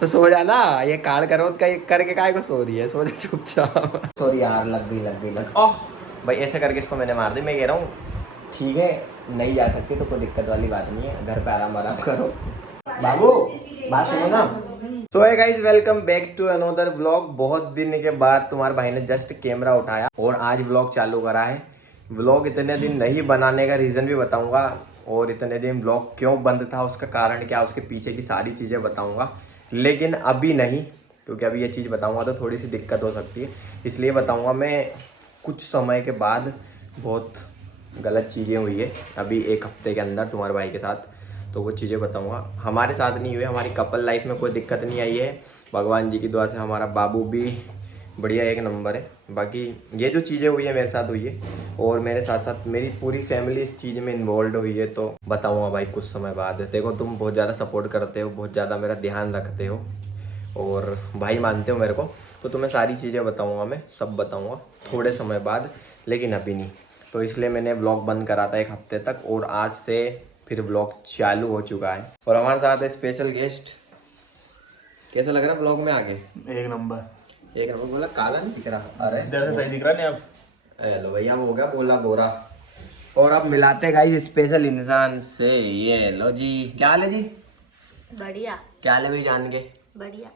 तो सो जा ना, ये कार्ड करो करके काय को सो रही है, सो जा चुपचाप। सॉरी यार, लग गई ओह भाई, ऐसे करके इसको मैंने मार दी। मैं कह रहा हूँ ठीक है, नहीं जा सकती तो कोई दिक्कत वाली बात नहीं है, घर पे आराम करो। बाबू बात सुनो ना। So hi guys, welcome back to another vlog. बहुत दिन के बाद तुम्हारे भाई ने जस्ट कैमरा उठाया और आज व्लॉग चालू करा है। व्लॉग इतने दिन नहीं बनाने का रीज़न भी बताऊंगा, और इतने दिन व्लॉग क्यों बंद था उसका कारण क्या, उसके पीछे की सारी चीज़ें बताऊंगा। लेकिन अभी नहीं, क्योंकि अभी ये चीज़ बताऊंगा तो थोड़ी सी दिक्कत हो सकती है, इसलिए बताऊंगा मैं कुछ समय के बाद। बहुत गलत चीज़ें हुई है अभी एक हफ्ते के अंदर तुम्हारे भाई के साथ, तो वो चीज़ें बताऊंगा। हमारे साथ नहीं हुई, हमारी कपल लाइफ में कोई दिक्कत नहीं आई है, भगवान जी की दुआ से हमारा बाबू भी बढ़िया एक नंबर है। बाकी ये जो चीज़ें हुई है मेरे साथ हुई है, और मेरे साथ साथ मेरी पूरी फैमिली इस चीज़ में इन्वॉल्व हुई है, तो बताऊँगा भाई कुछ समय बाद। देखो तुम बहुत ज़्यादा सपोर्ट करते हो, बहुत ज़्यादा मेरा ध्यान रखते हो और भाई मानते हो मेरे को, तो तुम्हें सारी चीज़ें बताऊँगा, मैं सब बताऊँगा थोड़े समय बाद, लेकिन अभी नहीं। तो इसलिए मैंने व्लॉग बंद करा था एक हफ्ते तक, और आज से फिर व्लॉग चालू हो चुका है। और हमारे साथ है स्पेशल गेस्ट। कैसा लग रहा है व्लॉग में आगे? एक नंबर बोला काला नहीं दिख रहा? अरे इधर से सही दिख रहा नहीं अब। हेलो भैया, हो गया बोला बोरा। और अब मिलाते गाइस स्पेशल इंसान से। ये लो जी, क्या हाल है जी? बढ़िया। क्या हाल है मेरी जान के? बढ़िया।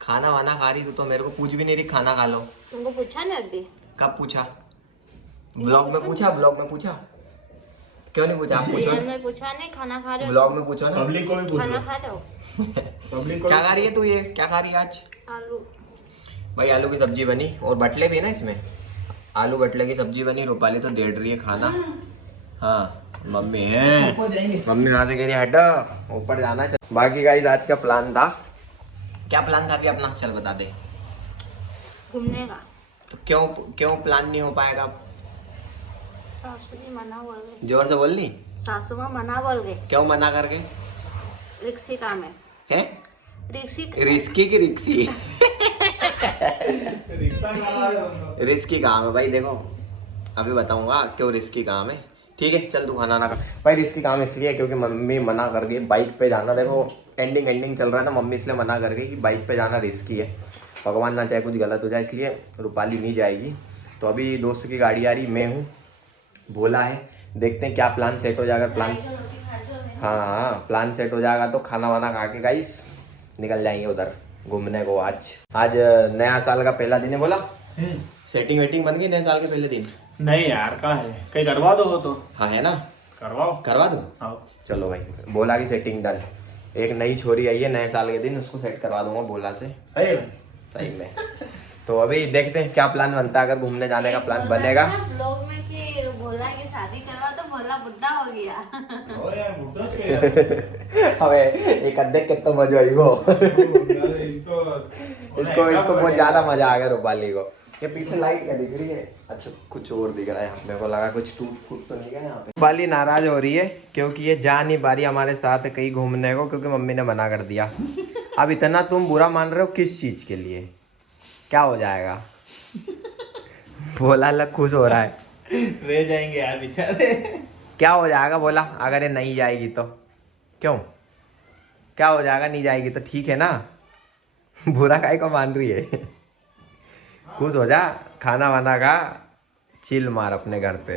खाना वाना खा रही तू तो मेरे को पूछ भी नहीं रही, खाना खा लो। तुमको पूछा ना अभी? कब पूछा? ब्लॉग में पूछा? ब्लॉग में पूछा? क्यों नहीं पूछा? आप पूछो। में पूछा नहीं, खाना खा रहे हो? ब्लॉग में पूछो ना। पब्लिक को भी पूछ खाना लो। खा रहे हो? पब्लिक को क्या खा रही है तू? ये क्या खा रही है आज? आलू। भाई आलू की सब्जी बनी और बटले भी है ना इसमें। आलू बटले की सब्जी बनी, रूपाली तो डेढ़ रही है खाना। हाँ मम्मी है, मम्मी यहाँ से कह रही है हटो ऊपर जाना है। बाकी गाइस आज का प्लान था, क्या प्लान था कि अपना चल बता दे। घूमने का। तो क्यों प्लान नहीं हो पाएगा? सासू जी मना बोल गए। जोर से बोल नी। सासू माँ मना बोल गए। क्यों मना करके? रिक्सी काम है। है रिक्सी रिस्की की रिक्सी रिक्शा रिस्की काम है भाई। देखो अभी बताऊंगा क्यों रिस्की काम है। ठीक है चल तू खाना ना खा भाई। रिस्की काम इसलिए है क्योंकि मम्मी मना कर गई बाइक पे जाना। देखो एंडिंग चल रहा है ना, मम्मी इसलिए मना कर गई कि बाइक पे जाना रिस्की है, भगवान ना चाहे कुछ गलत हो जाए, इसलिए रूपाली नहीं जाएगी। तो अभी दोस्त की गाड़ी आ रही, मैं हूँ, भोला है। देखते हैं क्या प्लान सेट हो जाएगा। हाँ प्लान सेट हो जाएगा तो खाना वाना खा के गाइस निकल जाएंगे उधर घूमने को। आज नया साल का पहला दिन है। बोला सेटिंग वेटिंग बन गई नए साल के पहले दिन? नहीं यार, कहाँ है? कहीं करवा दो तो। हाँ है ना, करवा दूँ? आओ। चलो भाई, बोला की सेटिंग डन। एक नई छोरी आई है नए साल के दिन, उसको सेट करवा दूंगा बोला से। सही है। सही में। तो अभी देखते हैं क्या प्लान बनता है, अगर घूमने जाने का प्लान बनेगा। ब्लॉग में कि भोला की शादी करवा तो भोला बुढ़ा हो गया। ओ यार बुढ़ा हो गया। अबे एक अद्धे कितना मजा आई वो इसको बहुत ज्यादा मजा आ गया रूपाली को। ये पीछे लाइट क्या दिख रही है? अच्छा कुछ और दिख रहा है यहाँ, मेरे को लगा कुछ टूट तो नहीं गया यहाँ पे। रूपाली नाराज हो रही है क्योंकि ये जा नहीं पा रही हमारे साथ कहीं घूमने को, क्योंकि मम्मी ने मना कर दिया। अब इतना तुम बुरा मान रहे हो किस चीज के लिए? क्या हो जाएगा? बोला अलग खुश हो रहा है। रह जाएंगे यार बेचारे। क्या हो जाएगा बोला अगर ये नहीं जाएगी तो? क्यों क्या हो जाएगा? नहीं जाएगी तो ठीक है ना। बुरा काहे को मान रही है? खुश हो जा, खाना वाना खा, चिल मार अपने घर पे।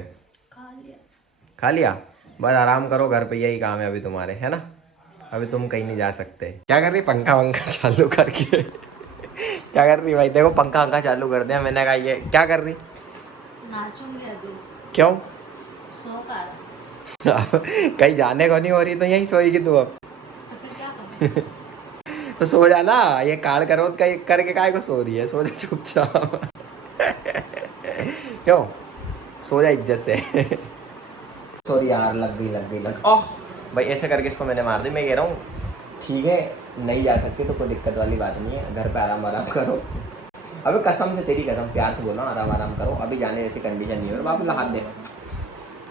खा लिया? बस आराम करो, घर पे यही काम है अभी तुम्हारे, है ना? अभी तुम कहीं नहीं जा सकते। क्या कर रही? पंखा वंखा चालू करके क्या कर रही भाई? देखो पंखा वंखा चालू कर दिया मैंने कहा। ये क्या कर रही? नाचूंगी अभी। क्यों? सो का कहीं जाने को नहीं हो रही तो यहीं सोएगी तू अब? तो फिर क्या करूं? तो सो जा ना, ये कार्ड करो करके काय को सो रही है, सो जा चुपचाप क्यों? सो जा इज्जत से सॉरी यार, लग गई ओह भाई, ऐसे करके इसको मैंने मार दी। मैं कह रहा हूँ ठीक है, नहीं जा सकती तो कोई दिक्कत वाली बात नहीं है, घर पे आराम करो। अबे कसम से, तेरी कसम, प्यार से बोला आराम करो, अभी जाने जैसी कंडीशन नहीं है। बाबू हाथ दे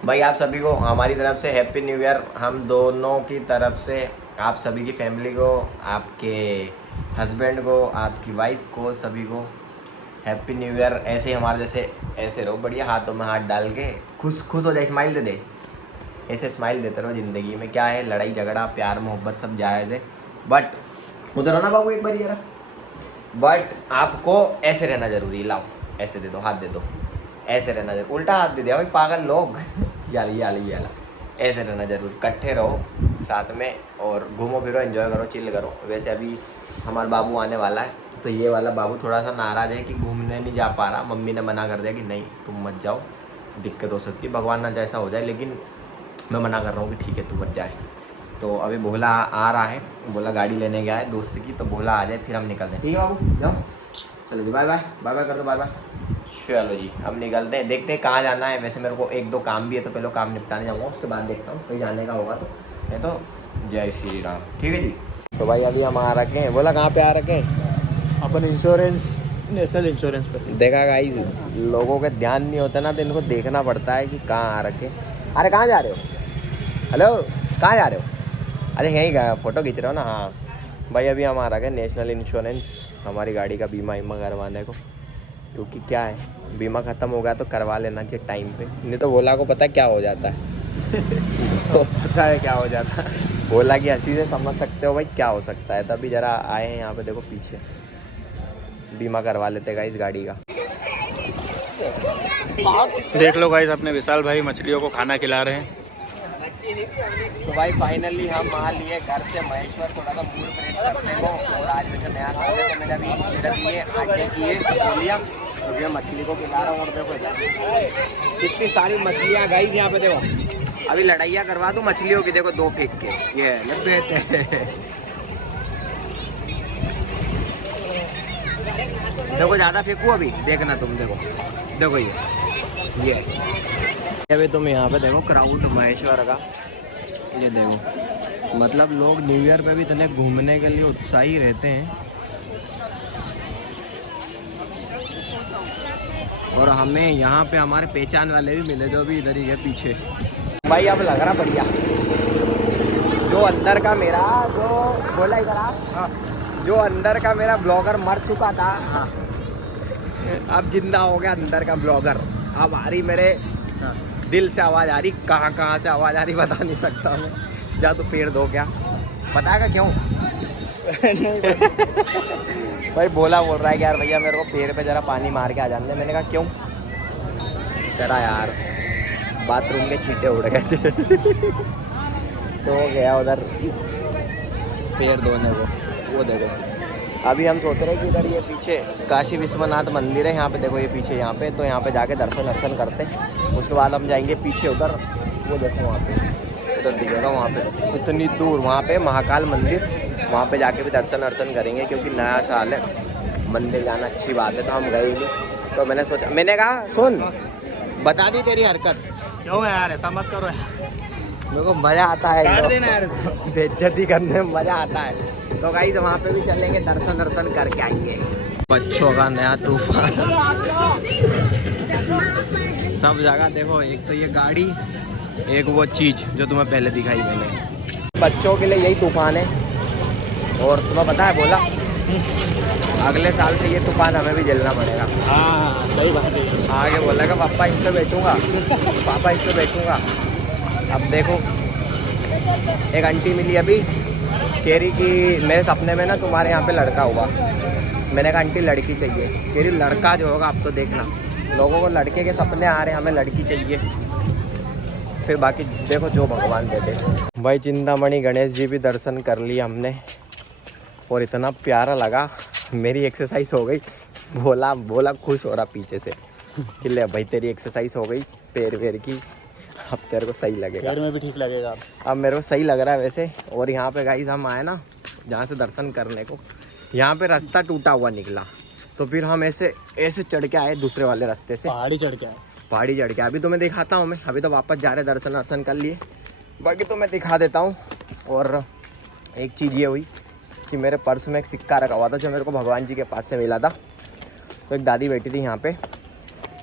भाई। आप सभी को हमारी तरफ से हैप्पी न्यू ईयर। हम दोनों की तरफ से आप सभी की फैमिली को, आपके हस्बैंड को, आपकी वाइफ को, सभी को हैप्पी न्यू ईयर। ऐसे ही हमारे जैसे ऐसे रहो बढ़िया, हाथों में हाथ डाल के खुश हो जाए, स्माइल दे दे। ऐसे स्माइल देते रहो ज़िंदगी में। क्या है, लड़ाई झगड़ा प्यार मोहब्बत सब जायज़ है, बट उधर हो ना बाबू एक बार जरा। बट आपको ऐसे रहना जरूरी, लाओ ऐसे दे दो, हाथ दे दो, ऐसे रहना जरूरी, उल्टा हाथ दे दिया भाई पागल लोग। याला ऐसे रहना जरूरी, इकट्ठे रहो साथ में और घूमो फिरो, एंजॉय करो, चिल करो। वैसे अभी हमारा बाबू आने वाला है, तो ये वाला बाबू थोड़ा सा नाराज़ है कि घूमने नहीं जा पा रहा। मम्मी ने मना कर दिया कि नहीं तुम मत जाओ, दिक्कत हो सकती है, भगवान ना जैसा हो जाए। लेकिन मैं मना कर रहा हूँ कि ठीक है तू मत जाए। तो अभी भोला आ रहा है, बोला गाड़ी लेने गया है दोस्त की, तो भोला आ जाए फिर हम निकलते हैं। ठीक है बाबू जाओ, चलो जी, बाय बाय, बाय बाय कर दो, बाय बाय। चलो जी अब निकलते हैं, देखते हैं कहाँ जाना है। वैसे मेरे को एक दो काम भी है, तो पहले काम निपटाने जाऊँगा, उसके बाद देखता हूँ कहीं जाने का होगा तो। नहीं तो जय श्री राम। ठीक है जी। तो भाई अभी हम आ रखे हैं, बोला कहाँ पे आ रखे हैं? अपन इंश्योरेंस, नेशनल इंश्योरेंस पे। देखा गाइस, लोगों के ध्यान नहीं होता ना, तो इनको देखना पड़ता है कि कहाँ आ रखे। अरे कहाँ जा रहे हो? हेलो कहाँ जा रहे हो? अरे यहीं गया, फोटो खींच रहे हो ना? हाँ भाई अभी हम आ रखे नेशनल इंश्योरेंस, हमारी गाड़ी का बीमा करवाने को। क्योंकि क्या है, बीमा ख़त्म हो गया तो करवा लेना चाहिए टाइम पे, नहीं तो भोला को पता है क्या हो जाता है। तो पता है क्या हो जाता है। भोला की हंसी से समझ सकते हो भाई क्या हो सकता है। तभी ज़रा आए हैं यहाँ पे, देखो पीछे बीमा करवा लेते गाइस गाड़ी का। देख लो गाइस, अपने विशाल भाई मछलियों को खाना खिला रहे हैं। तो भाई फाइनली हम आ लिए घर से महेश्वर, थोड़ा सा मूड फ्रेश करते हो। और आज वैसे नया साल है, तो मैंने अभी इधर लिए आटे किए बोलिया, तो मैं मछली को खिला रहा हूँ। और देखो कितनी सारी मछलियाँ गाइस यहाँ पे, देखो अभी लड़ाइयाँ करवा दूँ मछलियों की। देखो 2 फेंक के ये लपेट। देखो ज़्यादा फेंकूँ अभी, देखना तुम, देखो ये अभी तुम यहाँ पे देखो क्राउड महेश्वर का, ये देखो मतलब लोग न्यू ईयर पे भी इतने घूमने के लिए उत्साही रहते हैं। और हमें यहाँ पे हमारे पहचान वाले भी मिले जो भी इधर ही है पीछे। भाई अब लग रहा बढ़िया, जो अंदर का मेरा जो बोला इधर आप, जो अंदर का मेरा ब्लॉगर मर चुका था, अब जिंदा हो गया अंदर का ब्लॉगर। अब आ रही मेरे दिल से आवाज़ आ रही, कहाँ से आवाज़ आ रही बता नहीं सकता मैं। जा तो पेड़ दो क्या, बताएगा क्यों? भाई बोला बोल रहा है कि यार भैया मेरे को पेड़ पे ज़रा पानी मार के आ जाने। मैंने कहा क्यों? तेरा यार बाथरूम के छींटे उड़ गए थे। तो गया उधर पेड़ धोने को, वो देखो। अभी हम सोच रहे हैं कि इधर ये पीछे काशी विश्वनाथ मंदिर है, यहाँ पे देखो ये पीछे यहाँ पे, तो यहाँ पे जाके दर्शन करते हैं। उसके बाद हम जाएंगे पीछे उधर, वो देखो वहाँ पे, उधर दिखेगा वहाँ पे इतनी दूर, वहाँ पे महाकाल मंदिर, वहाँ पे जाके भी दर्शन करेंगे। क्योंकि नया साल है, मंदिर जाना अच्छी बात है, तो हम गए नहीं। तो मैंने सोचा, मैंने कहा सुन बता दी तेरी हरकत। क्यों यार ऐसा मत करो यार, मेरे को मज़ा आता है, काट देना यार इसको। बेइज्जती करने में मज़ा आता है। तो गाइस वहाँ पे भी चलेंगे, दर्शन करके आएंगे। बच्चों का नया तूफान सब जगह देखो, एक तो ये गाड़ी, एक वो चीज़ जो तुम्हें पहले दिखाई मैंने। बच्चों के लिए यही तूफान है। और तुम्हें पता है बोला, अगले साल से ये तूफान हमें भी झेलना पड़ेगा। हाँ सही बात है। आगे बोलेगा पापा इस पे बैठूंगा, पापा इस पे बैठूंगा। अब देखो एक आंटी मिली अभी, कह रही कि मेरे सपने में ना तुम्हारे यहाँ पे लड़का हुआ। मैंने कहा आंटी लड़की चाहिए। कह रही लड़का जो होगा अब तो देखना, लोगों को लड़के के सपने आ रहे हैं, हमें लड़की चाहिए। फिर बाकी देखो जो भगवान दे दे। भाई चिंतामणि गणेश जी भी दर्शन कर लिए हमने, और इतना प्यारा लगा, मेरी एक्सरसाइज हो गई। बोला खुश हो रहा पीछे से कि ले भाई तेरी एक्सरसाइज हो गई पैर वेर की, अब तेरे को सही लगेगा। पैर में भी ठीक लगेगा अब मेरे को सही लग रहा है वैसे। और यहाँ पे गाइस हम आए ना जहाँ से दर्शन करने को, यहाँ पे रास्ता टूटा हुआ निकला, तो फिर हम ऐसे चढ़ के आए दूसरे वाले रास्ते से, पहाड़ी चढ़ के। अभी तो मैं दिखाता हूँ, मैं अभी तो वापस जा रहे दर्शन कर लिए, बाकी तो मैं दिखा देता हूँ। और एक चीज़ ये हुई कि मेरे पर्स में एक सिक्का रखा हुआ था जो मेरे को भगवान जी के पास से मिला था। तो एक दादी बैठी थी यहाँ पे,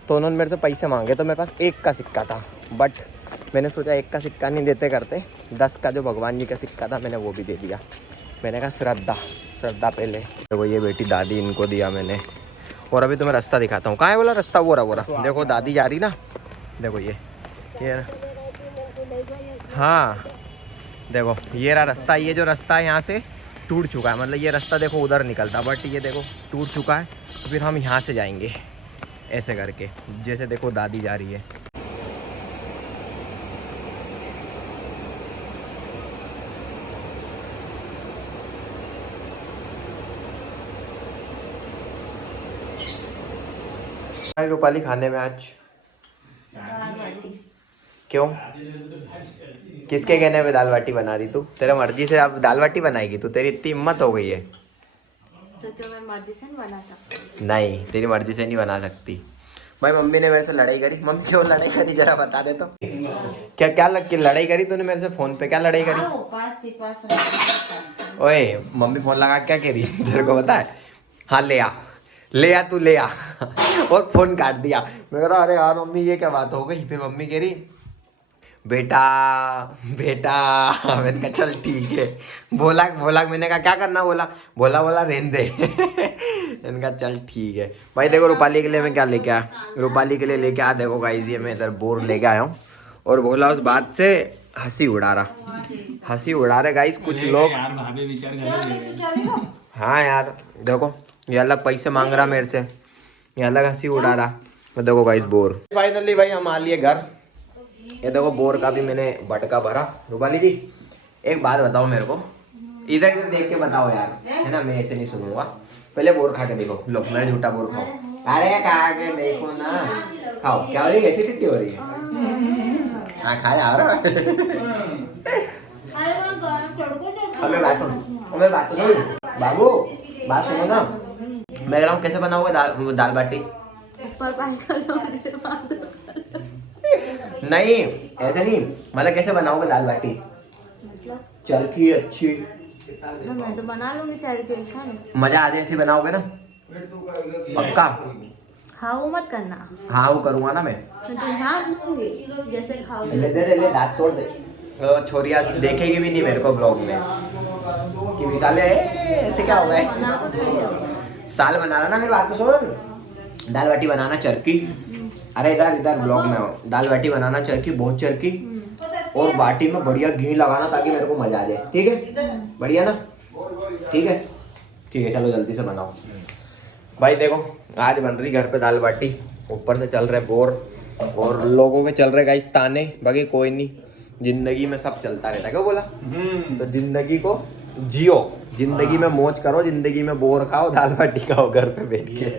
तो उन्होंने मेरे से पैसे मांगे, तो मेरे पास 1 का सिक्का था। बट मैंने सोचा 1 का सिक्का नहीं देते करते, 10 का जो भगवान जी का सिक्का था मैंने वो भी दे दिया। मैंने कहा श्रद्धा पहले। तो ये बेटी दादी, इनको दिया मैंने। और अभी तुम्हें रास्ता दिखाता हूँ। कहाँ है बोला रास्ता? वो रहा देखो, दादी जा रही ना, देखो ये हाँ देखो ये रहा रास्ता। ये जो रास्ता है यहाँ से टूट चुका है, मतलब ये रास्ता देखो उधर निकलता, बट ये देखो टूट चुका है। तो फिर हम यहाँ से जाएंगे ऐसे करके, जैसे देखो दादी जा रही है। रूपाली खाने में आज क्यों, किसके कहने पे दाल बाटी बना रही तू? तेरा मर्जी से अब दाल बाटी बनाएगी तू? तेरी इतनी हिम्मत हो गई है तो क्यों मैं मर्जी से नहीं बना सकती? नहीं, तेरी मर्जी से नहीं बना सकती। भाई मम्मी ने मेरे से लड़ाई करी। मम्मी क्यों लड़ाई करी जरा बता दे तो। क्या क्या लग के लड़ाई करी तूने मेरे से फोन पे? क्या लड़ाई करी? ओए मम्मी फोन लगा क्या कह रही तेरे को पता है? हाँ ले आ तू ले आ और फोन काट दिया। मैं कह रहा अरे यार मम्मी ये क्या बात हो गई? फिर मम्मी कह रही बेटा मैंने कहा चल ठीक है। बोला मैंने कहा क्या करना? बोला रहने दे मैंने कहा चल ठीक है। भाई देखो रूपाली के लिए मैं क्या लेके आया, रूपाली के लिए लेके आया देखो गाइस, ये मैं इधर बोर लेके आया हूँ। और भोला उस बात से हंसी उड़ा रहा गाइस कुछ लोग। हाँ यार देखो ये अलग पैसे मांग रहा मेरे से, ये अलग हंसी उड़ा रहा। तो देखो गाइस बोर फाइनली भाई हम आ लिए घर। ये देखो बोर का भी मैंने बटका भरा। रूपाली जी एक बात बताओ मेरे को, इधर देख के बताओ यार, है ना? मैं ऐसे नहीं सुनूंगा, पहले बोर खा के देखो। लो मैं झूठा बोर खाओ। अरे खा के देखो ना, खाओ। क्या हो रही है? एसिडिटी हो रही है? हाँ खा यार अबे बात तो सुन बाबू, बात सुनो ना। मैं कह रहा हूँ कैसे बनाओगे दाल बाटी? नहीं ऐसे नहीं, मतलब कैसे बनाओगे दाल बाटी? चरखी अच्छी मैं तो बना लूंगी चरखी। मजा आ जाए ऐसे बनाओगे ना? पक्का? हाँ वो मत करना। हाँ वो करूँगा ना मैं जैसे खाओगे। ले दांत तोड़ दे। तो छोरिया देखेगी भी नहीं मेरे को ब्लॉग में कि विशाल ऐसे क्या हो गए। साल बनाना ना, मेरी बात तो सुन। दाल बाटी बनाना चरखी, अरे इधर ब्लॉग में हो। दाल बाटी बनाना चरखी, बहुत चरखी, और बाटी में बढ़िया घी लगाना ताकि मेरे को मजा आ जाए। ठीक है बढ़िया ना? ठीक है चलो जल्दी से बनाओ। भाई देखो आज बन रही घर पे दाल बाटी, ऊपर से चल रहे बोर और लोगों के चल रहे गाइस ताने। बाकी कोई नहीं, जिंदगी में सब चलता रहता है। क्यों बोला? तो जिंदगी को जियो, जिंदगी में मौज करो, जिंदगी में बोर खाओ, दाल बाटी खाओ घर पे बैठ के।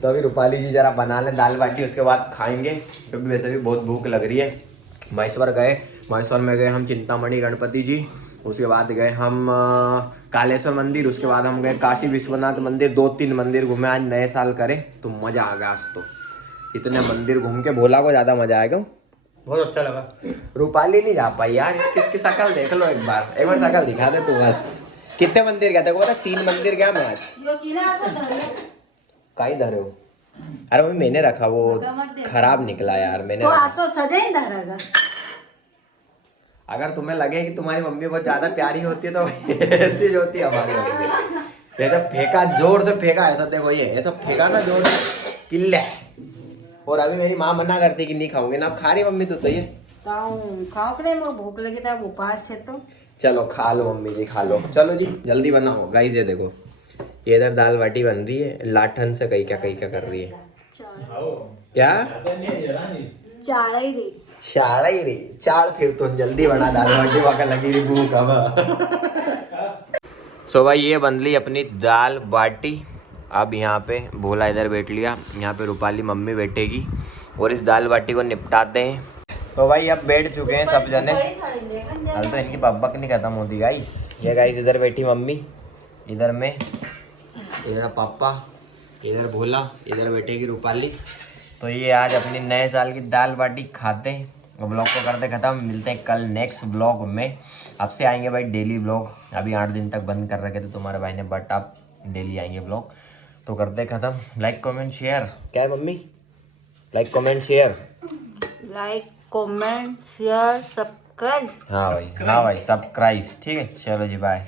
तो अभी रूपाली जी जरा बना ले दाल बाटी, उसके बाद खाएंगे क्योंकि वैसे भी बहुत भूख लग रही है। महेश्वर में गए हम चिंतामणि गणपति जी, उसके बाद गए हम कालेश्वर मंदिर, उसके बाद हम गए काशी विश्वनाथ मंदिर। 2-3 मंदिर घूमे आज, नए साल करे तो मजा आ गया आज तो। इतने मंदिर घूम के भोला को ज्यादा मजा आएगा, बहुत अच्छा लगा। रूपाली नहीं जा पाई यार। इसकी शक्ल देख लो एक बार शक्ल दिखा दे तू बस। कितने मंदिर गया? देखो 3 मंदिर गया मैं आज। काई धरे हो? अरे वो मैंने रखा, वो खराब निकला यार। मैंने तो आसो सजे ही धरेगा। अगर तुम्हें लगे कि तुम्हारी मम्मी बहुत ज्यादा प्यारी होती है तो ऐसी जो होती है हमारी मम्मी। ऐसा फेंका, जोर से फेंका, ऐसा देखो ये ऐसा फेंका ना जोर से किल्ले। और अभी मेरी माँ मना करती कि नहीं खाऊंगे ना। अब खा रही मम्मी तो ये खाओ के नहीं भूख लगी था, उपवास है तो चलो खा लो मम्मी जी, खा लो। चलो जी जल्दी बनाओ गाइस। ये देखो ये इधर दाल बाटी बन रही है, लाठन से कहीं क्या कर रही है। क्या चाड़ फिर तो जल्दी बना दाल बाटी, वाका लगी रही भूख अब। सो भाई ये बन ली अपनी दाल बाटी। अब यहाँ पे भोला इधर बैठ लिया, यहाँ पे रूपाली मम्मी बैठेगी और इस दाल बाटी को निपटाते हैं। तो भाई अब बैठ चुके हैं सब जने। हाल तो इनकी बब्बक नहीं खत्म होती गाइस। ये गाइस इधर बैठी मम्मी, इधर मैं, इधर पापा, इधर भोला, इधर बैठेगी रूपाली। तो ये आज अपनी नए साल की दाल बाटी खाते हैं। ब्लॉग को करते खत्म, मिलते हैं कल नेक्स्ट ब्लॉग में। अब से आएंगे भाई डेली ब्लॉग। अभी 8 दिन तक बंद कर रखे थे तुम्हारे भाई ने, बट अब डेली आएंगे ब्लॉग। तो करते खत्म। Like comment share. क्या है mummy? Like comment share subscribe. हाँ भाई सब्सक्राइब। ठीक है चलो जी बाय।